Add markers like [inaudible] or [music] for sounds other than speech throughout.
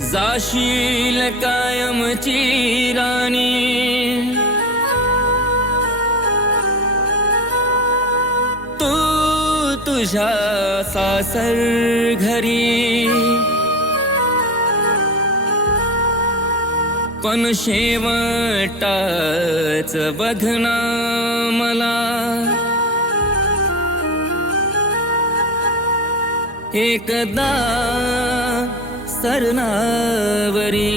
जाशील कायमची राणी. तू तुझ्या सासर घरी. पण शेवटाच बघना मला. एकदा கருணாவரே.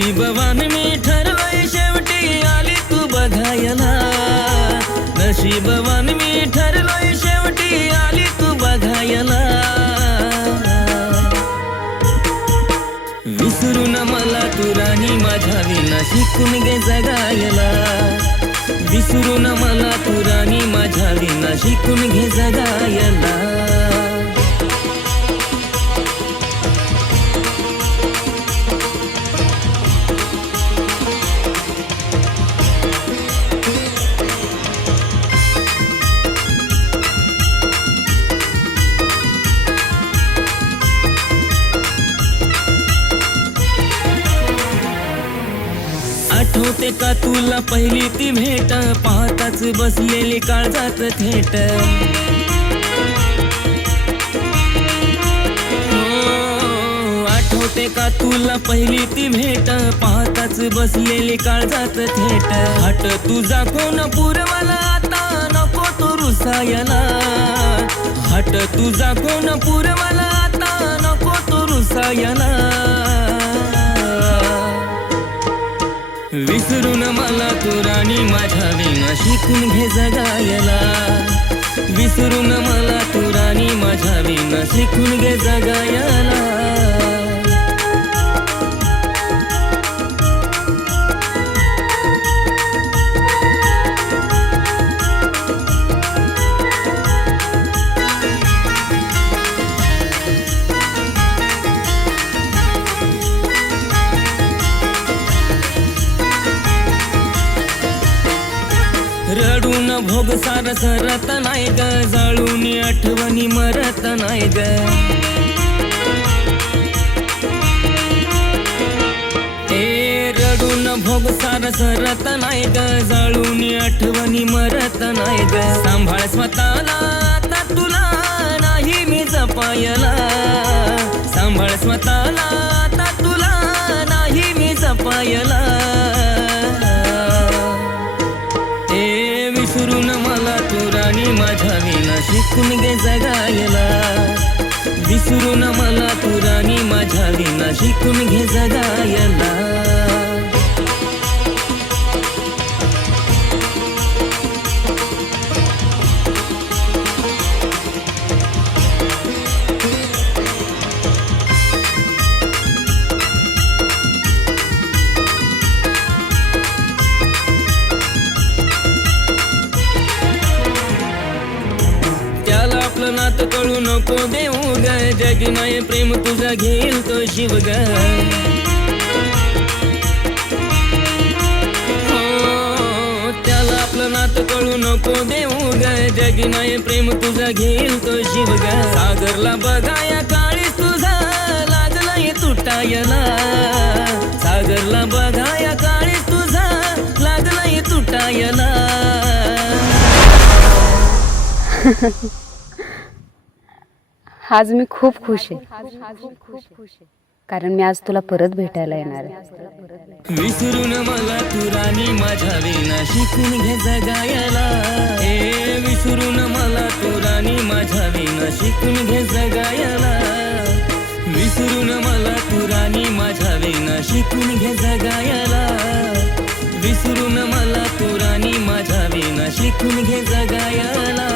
नशीबवान मी ठरवय शेवटी आली तू बघायला. नशीबवान मी ठरवय शेवटी आली तू बघायला. विसरून मला तू राणी माझ्या विना शिकून गे जगायला. विसरून मला तू राणी माझ्या विना शिकून घे जगायला. आठवते का तुला? पहिली ती भेट पाहताच बसलेली काळजात थेट. आठवते का तुला? पहिली ती भेट पाहताच बसलेली काळजात थेट. हट तुझा कोण पुरवाला आता नको तो रुसायला. हट तुझा कोण पुरवाला आता नको तो रुसायला. विसरून मला तू राणी माझ्या विना शिकून घे जगायला. विसरून मला तू राणी माझ्या विना शिकून घे जगायला. रडून भोग सार सरत नाही ग जळून आठवणी मरत नाही ग. रडून भोग सार सरत नाही ग जळून आठवणी मरत नाही ग. सांभाळ स्वतःला आता तुला नाही मी जपायला. सांभाळ स्वतःला विना गे जगायला. विसरून मला तुरानी माझ्या विना. शिकून घे जगायला. आपलं नातं कळू नको देऊ गाय जगी माय प्रेम तुझा घेईल तो शिव ग. हो, त्याला आपलं नातं कळू नको देऊ गाय जगी माय प्रेम तुझा घेईल तो शिव ग. सागरला बघाया काळीस तुझा. लागलाय तुटायला. सागरला बघाया काळीस तुझा. लागलाय तुटायला. [laughs] आज मी खूप खुश आहे. कारण मी आज तुला परत भेटायला येणार आहे. विसरून मला तू राणी माझ्या विना शिकून घे जगायला. हे विसरून मला तू राणी माझ्या विना शिकून घे जगायला. विसरून मला तू राणी माझ्या विना शिकून घे जगायला. विसरून मला तू राणी माझ्या विना शिकून घे जगायला.